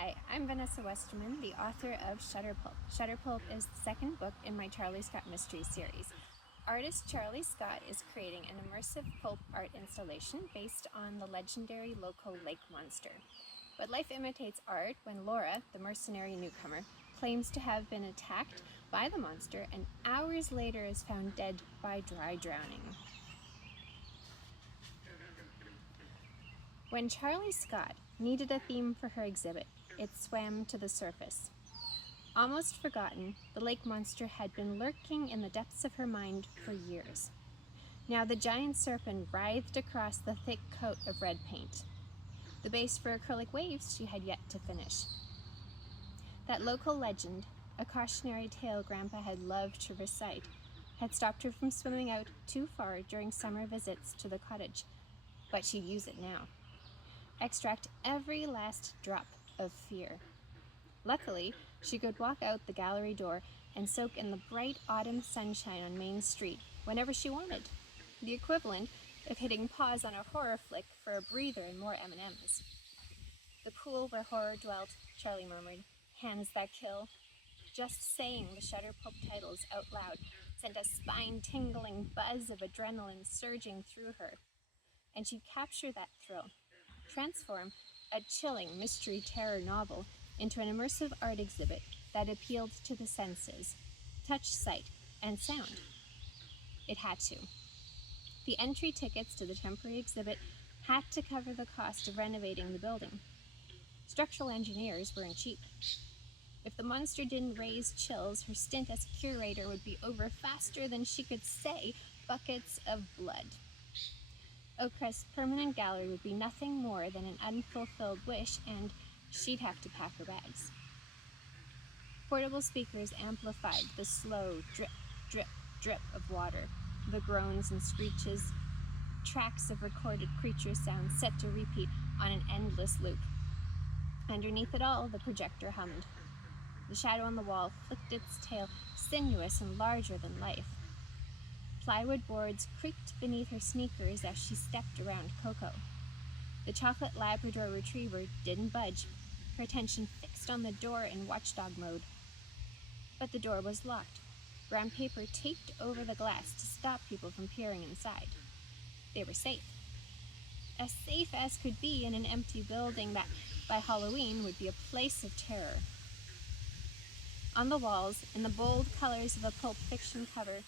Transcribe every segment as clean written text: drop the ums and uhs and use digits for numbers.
Hi, I'm Vanessa Westermann, the author of Shudder Pulp. Shudder Pulp is the second book in my Charley Scott mystery series. Artist Charley Scott is creating an immersive pulp art installation based on the legendary local lake monster. But life imitates art when Laura, the mercenary newcomer, claims to have been attacked by the monster and hours later is found dead by dry drowning. When Charley Scott needed a theme for her exhibit, it swam to the surface. Almost forgotten, the lake monster had been lurking in the depths of her mind for years. Now the giant serpent writhed across the thick coat of red paint. The base for acrylic waves she had yet to finish. That local legend, a cautionary tale Grandpa had loved to recite, had stopped her from swimming out too far during summer visits to the cottage, but she'd use it now. Extract every last drop of fear. Luckily, she could walk out the gallery door and soak in the bright autumn sunshine on Main Street whenever she wanted. The equivalent of hitting pause on a horror flick for a breather and more M&Ms. The pool where horror dwelt, Charley murmured, hands that kill. Just saying the Shudder Pulp titles out loud sent a spine-tingling buzz of adrenaline surging through her. And she'd capture that thrill, transform a chilling mystery terror novel into an immersive art exhibit that appealed to the senses, touch, sight, and sound. It had to. The entry tickets to the temporary exhibit had to cover the cost of renovating the building. Structural engineers weren't cheap. If the monster didn't raise chills, her stint as curator would be over faster than she could say buckets of blood. Oakcrest's permanent gallery would be nothing more than an unfulfilled wish, and she'd have to pack her bags. Portable speakers amplified the slow drip, drip, drip of water, the groans and screeches, tracks of recorded creature sounds set to repeat on an endless loop. Underneath it all, the projector hummed. The shadow on the wall flicked its tail, sinuous and larger than life. Plywood boards creaked beneath her sneakers as she stepped around Coco. The chocolate Labrador retriever didn't budge, her attention fixed on the door in watchdog mode. But the door was locked, brown paper taped over the glass to stop people from peering inside. They were safe. As safe as could be in an empty building that, by Halloween, would be a place of terror. On the walls, in the bold colors of a pulp fiction cover,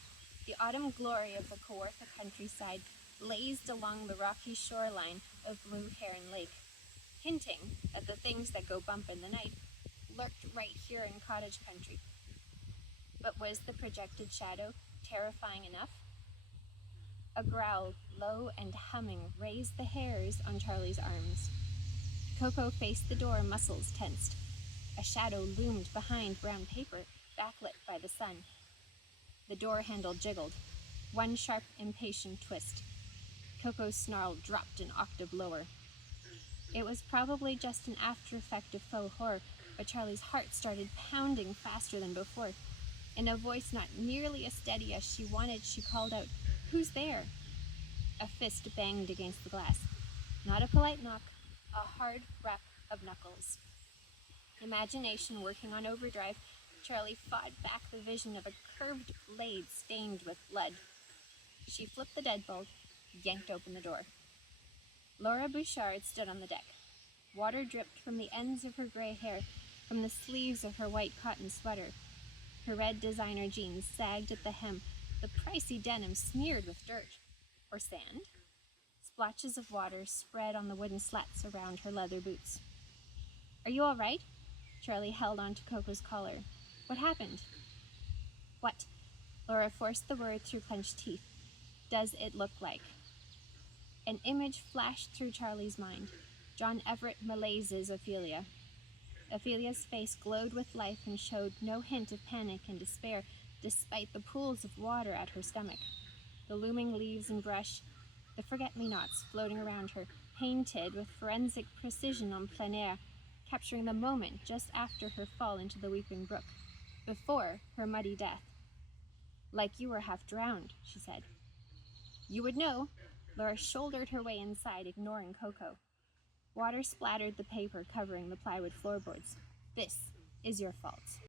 the autumn glory of the Kawartha countryside blazed along the rocky shoreline of Blue Heron Lake, hinting that the things that go bump in the night lurked right here in cottage country. But was the projected shadow terrifying enough? A growl, low and humming, raised the hairs on Charley's arms. Coco faced the door, muscles tensed. A shadow loomed behind brown paper, backlit by the sun. The door handle jiggled, one sharp, impatient twist. Coco's snarl dropped an octave lower. It was probably just an after effect of faux horror, but Charley's heart started pounding faster than before. In a voice not nearly as steady as she wanted, she called out, "Who's there?" A fist banged against the glass. Not a polite knock, a hard rap of knuckles. Imagination working on overdrive, Charley fought back the vision of a curved blade stained with blood. She flipped the deadbolt, yanked open the door. Laura Bouchard stood on the deck. Water dripped from the ends of her gray hair, from the sleeves of her white cotton sweater. Her red designer jeans sagged at the hem, the pricey denim smeared with dirt. Or sand? Splotches of water spread on the wooden slats around her leather boots. "Are you all right?" Charley held onto Coco's collar. "What happened?" "What?" Laura forced the word through clenched teeth. "Does it look like?" An image flashed through Charley's mind. John Everett Malais's Ophelia. Ophelia's face glowed with life and showed no hint of panic and despair, despite the pools of water at her stomach. The looming leaves and brush, the forget-me-nots floating around her, painted with forensic precision en plein air, capturing the moment just after her fall into the weeping brook, before her muddy death. "Like you were half drowned," she said. "You would know." Laura shouldered her way inside, ignoring Coco. Water splattered the paper covering the plywood floorboards. This is your fault.